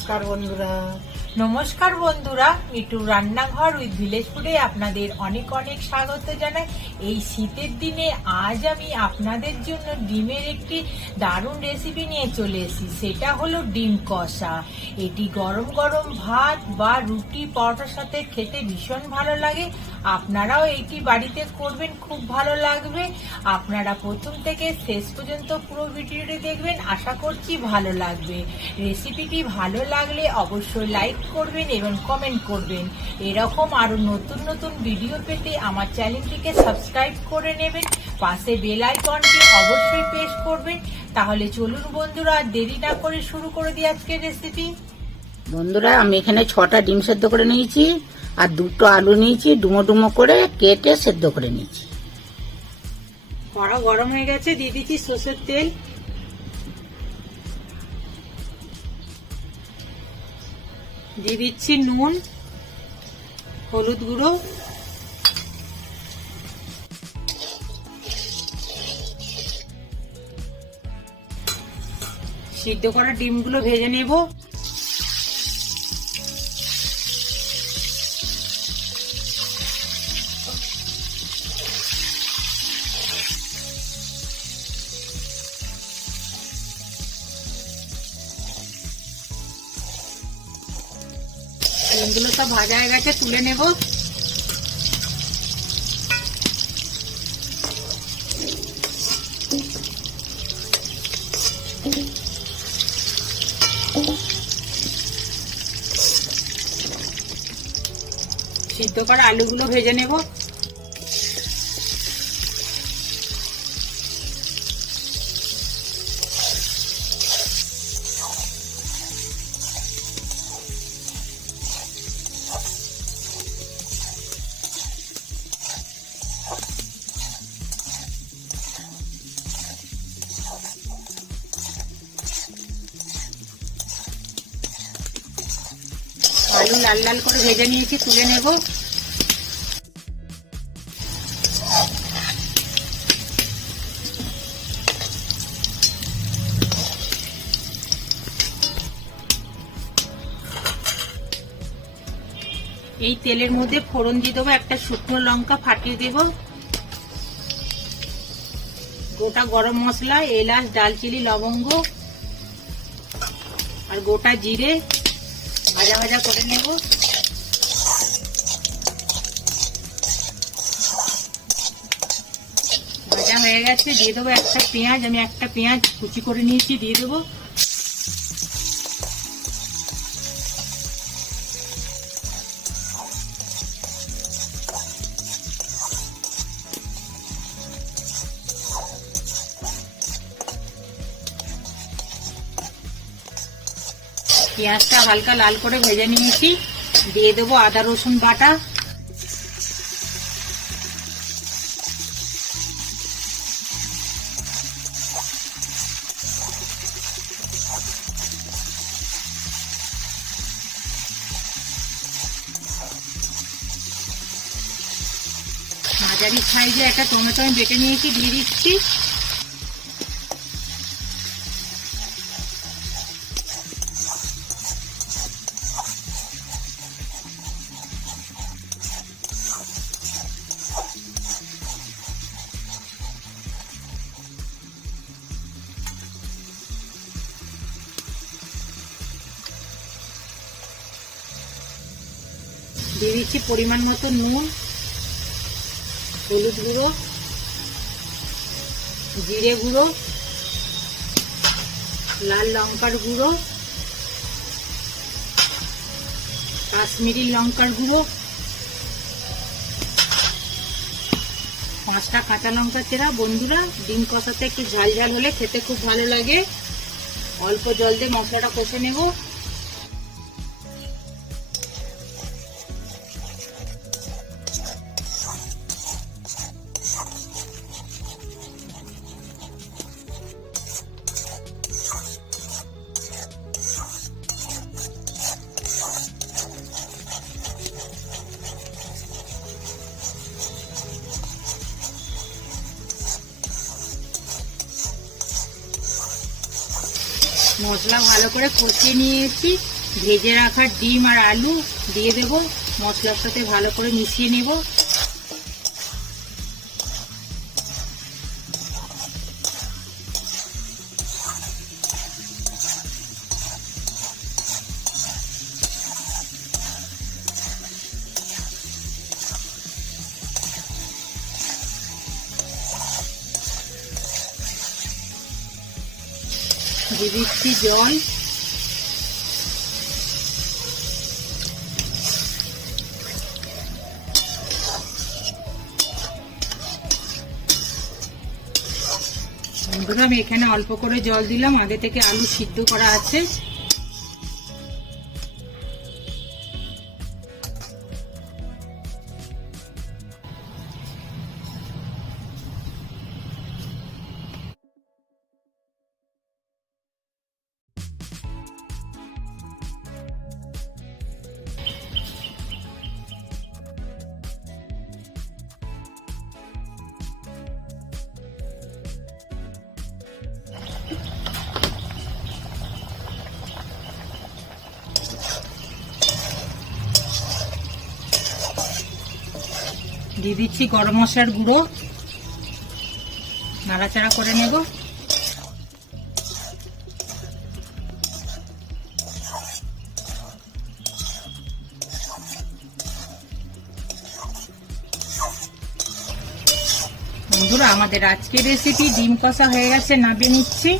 নমস্কার বন্ধুরা। নমস্কার বন্ধুরা, মিটু রান্নাঘর উইথ ভিলেজ ফুডে আপনাদের অনেক অনেক স্বাগত জানাই। এই শীতের দিনে আজ আমি আপনাদের জন্য ডিমের একটি দারুণ রেসিপি নিয়ে চলে এসেছি। সেটা হলো ডিম কষা। এটি গরম গরম ভাত বা রুটি পরোটার সাথে খেতে ভীষণ ভালো লাগে। আপনারাও এটি বাড়িতে করবেন, খুব ভালো লাগবে। আপনারা প্রথম থেকে শেষ পর্যন্ত পুরো ভিডিওটি দেখবেন, আশা করছি ভালো লাগবে। রেসিপিটি ভালো লাগলে অবশ্যই লাইক করবেন এবং কমেন্ট করবেন। এরকম আরো নতুন নতুন ভিডিও পেতে আমার চ্যানেলটিকে সাবস্ক্রাইব করে নেবেন, পাশে বেল আইকনটি অবশ্যই প্রেস করবেন। তাহলে চলুন বন্ধুরা, আর দেরি না করে শুরু করে দিই আজকের রেসিপি। বন্ধুরা, আমি এখানে 6টা ডিম সেদ্ধ করে নিয়েছি আর 2টো আলু নিয়েছি, ডুমো ডুমো করে কেটে সেদ্ধ করে নিয়েছি। কড়া গরম হয়ে গেছে, দিয়ে দিচ্ছি সরষের তেল। দিয়ে দিচ্ছি নুন, হলুদ গুঁড়ো, সিদ্ধ করা ডিমগুলো ভেজে নেব। ডিমগুলো সব ভাজা হয়ে গেছে, তুলে নেব। সিদ্ধ করা আলুগুলো ভেজে নেব। আলু লাল লাল করে ভেজে নিয়েছি, তুলে নেব। এই তেলের মধ্যে ফোড়ন দিয়ে দেবো, একটা শুকনো লঙ্কা ফাটিয়ে দেব, গোটা গরম মশলা, এলাচ, দালচিনি, লবঙ্গ আর গোটা জিরে ভাজা ভাজা করে নেব। ভাজা হয়ে গেছে, দিয়ে দেবো একটা পেঁয়াজ। আমি একটা পেঁয়াজ কুচি করে নিয়েছি, দিয়ে দেবো। পেঁয়াজটা হালকা লাল করে ভেজে নিয়েছি, দিয়ে দেবো আদা রসুন বাটা। মাঝারি সাইজে একটা টমেটো আমি বেটে নিয়েছি, দিয়ে দিচ্ছি। দিয়ে দিচ্ছি পরিমাণ মতো নুন, হলুদ গুঁড়ো, জিরে গুঁড়ো, লাল লঙ্কার গুঁড়ো, কাশ্মীরি লঙ্কার গুঁড়ো, 5টা কাঁচা লঙ্কা চেরা। বন্ধুরা, ডিম কষাতে একটু ঝাল ঝাল হলে খেতে খুব ভালো লাগে। অল্প জল দিয়ে মশলাটা কষে নেব। মশলা ভালো করে কষিয়ে নিয়েছি, ভেজে রাখা ডিম আর আলু দিয়ে দেব, মশলার সাথে ভালো করে মিশিয়ে নেব। দিয়ে দিচ্ছি জল। বন্ধুরা আমি এখানে অল্প করে জল দিলাম, আগে থেকে আলু সিদ্ধ করা আছে। দিয়ে দিচ্ছি গরম মশলার গুঁড়ো, নাড়াচাড়া করে নেব। বন্ধুরা আমাদের আজকের রেসিপি ডিম কষা হয়ে গেছে, নামিয়ে নিচ্ছি।